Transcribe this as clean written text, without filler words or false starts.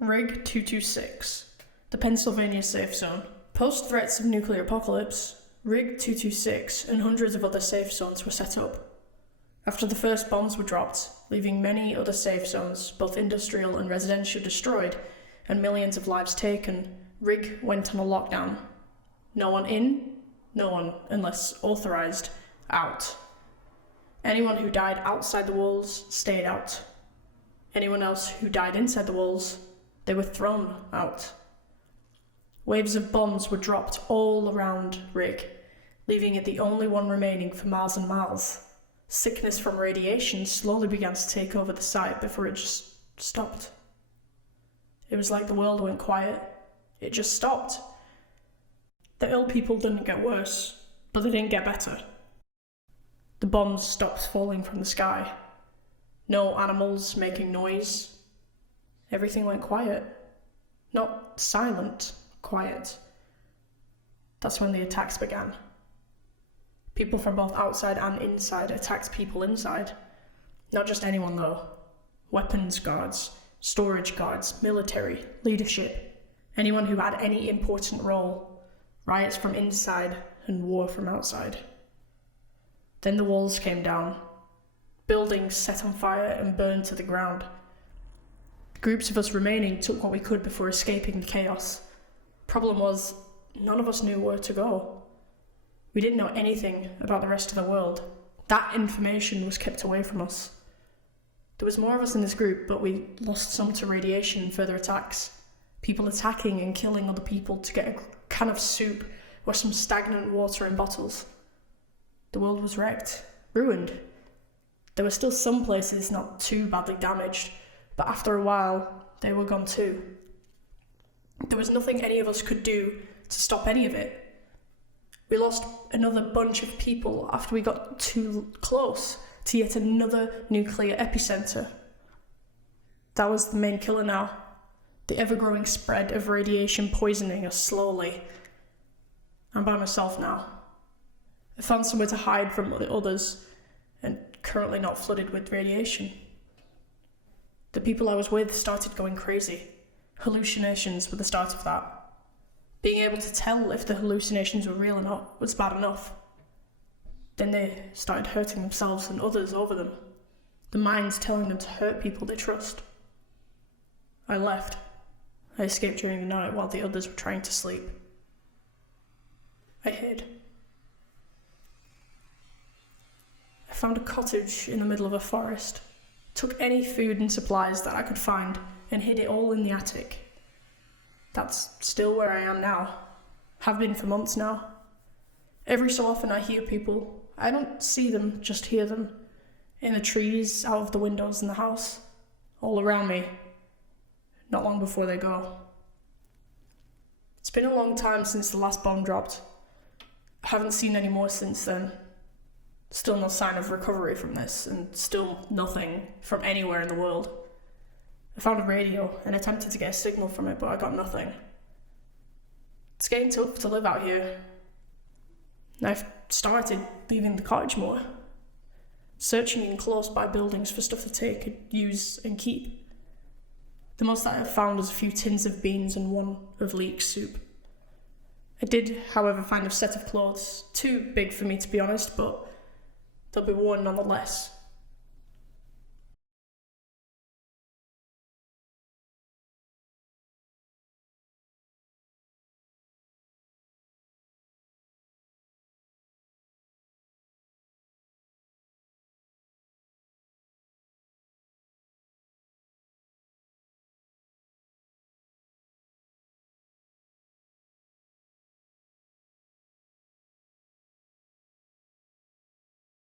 Rig 226, the Pennsylvania safe zone. Post threats of nuclear apocalypse, Rig 226 and hundreds of other safe zones were set up. After the first bombs were dropped, leaving many other safe zones, both industrial and residential, destroyed, and millions of lives taken, Rig went on a lockdown. No one in, no one, unless authorized, out. Anyone who died outside the walls stayed out. Anyone else who died inside the walls, they were thrown out. Waves of bombs were dropped all around Rig, leaving it the only one remaining for miles and miles. Sickness from radiation slowly began to take over the site before it just stopped. It was like the world went quiet. It just stopped. The ill people didn't get worse, but they didn't get better. The bombs stopped falling from the sky. No animals making noise. Everything went quiet. Not silent, quiet. That's when the attacks began. People from both outside and inside attacked people inside. Not just anyone though. Weapons guards, storage guards, military, leadership, anyone who had any important role. Riots from inside and war from outside. Then the walls came down. Buildings set on fire and burned to the ground. Groups of us remaining took what we could before escaping the chaos. Problem was, none of us knew where to go. We didn't know anything about the rest of the world. That information was kept away from us. There was more of us in this group, but we lost some to radiation and further attacks. People attacking and killing other people to get a can of soup or some stagnant water in bottles. The world was wrecked, ruined. There were still some places not too badly damaged, but after a while, they were gone too. There was nothing any of us could do to stop any of it. We lost another bunch of people after we got too close to yet another nuclear epicenter. That was the main killer now. The ever-growing spread of radiation poisoning us slowly. I'm by myself now. I found somewhere to hide from the others, and currently not flooded with radiation. The people I was with started going crazy. Hallucinations were the start of that. Being able to tell if the hallucinations were real or not was bad enough. Then they started hurting themselves and others over them. The minds telling them to hurt people they trust. I left. I escaped during the night while the others were trying to sleep. I hid. I found a cottage in the middle of a forest, took any food and supplies that I could find and hid it all in the attic. That's still where I am now. Have been for months now. Every so often I hear people. I don't see them, just hear them. In the trees, out of the windows in the house, all around me. Not long before they go. It's been a long time since the last bomb dropped. I haven't seen any more since then. Still no sign of recovery from this, and still nothing from anywhere in the world. I found a radio and attempted to get a signal from it, but I got nothing. It's getting tough to live out here. I've started leaving the cottage more, searching in close by buildings for stuff that I could use and keep. The most that I've found is a few tins of beans and one of leek soup. I did, however, find a set of clothes, too big for me to be honest, but they'll be worn nonetheless.